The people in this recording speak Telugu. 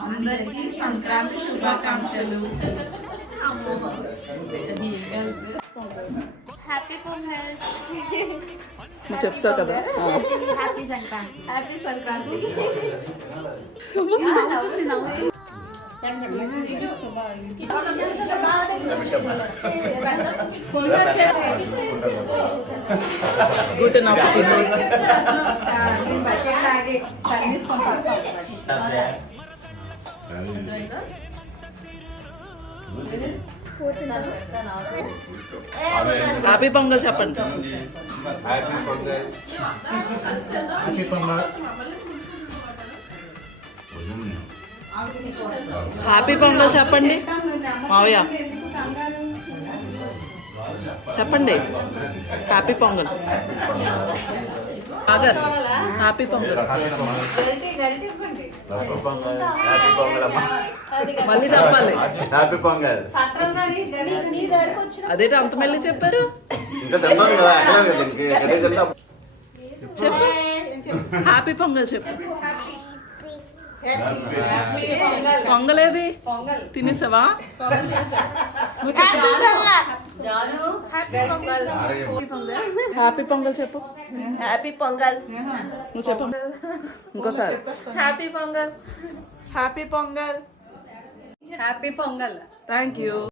అందరికీ సంక్రాంతి శుభాకాంక్షలు. హ్యాపీ పొంగల్. నువ్వు చెప్తావు కదా. హ్యాపీ సంక్రాంతి. హ్యాపీ సంక్రాంతి. నవ్వుతుంది నవ్వుతుంది. గుడ్ నవ్వు. హ్యాపీ పొంగల్ చెప్పండి. హ్యాపీ పొంగల్ చెప్పండి మావయ్య, చెప్పండి. హ్యాపీ పొంగల్. ఆగర్ హ్యాపీ పొంగల్ మళ్ళీ చెప్పాలి. హ్యాపీ పొంగల్. అదేంటి అంత మళ్ళీ చెప్పారు? చెప్పు. హ్యాపీ పొంగల్ చెప్పు. పొంగలేది తినేసావా? హ్యాపీ పొంగల్ చెప్పు. హ్యాపీ పొంగల్. నువ్వు చెప్పు ఇంకోసారి. Happy pongal. Happy pongal. Happy pongal. Thank you.